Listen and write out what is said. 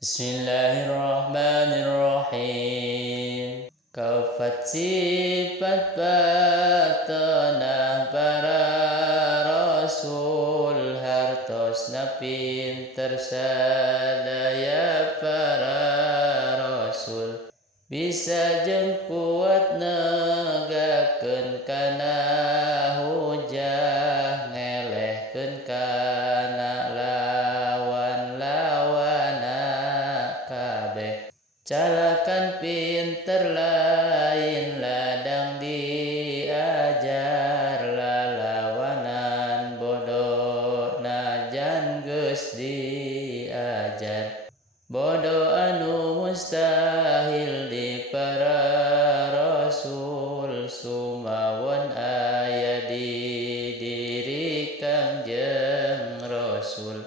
Bismillahirrahmanirrahim. Kaufat sifat batanah para rasul, hartosna pinter sadaya para rasul. Bisa jeung kuat negakeun kana hujah, ngelehkeun kana lawan-lawana kabeh. Calakan pinter lain ladang diajar, lalawanan bodoh najan geus diajar. Bodoh anu mustahil di para rasul, sumawon aya di diri Kangjeng Rasul.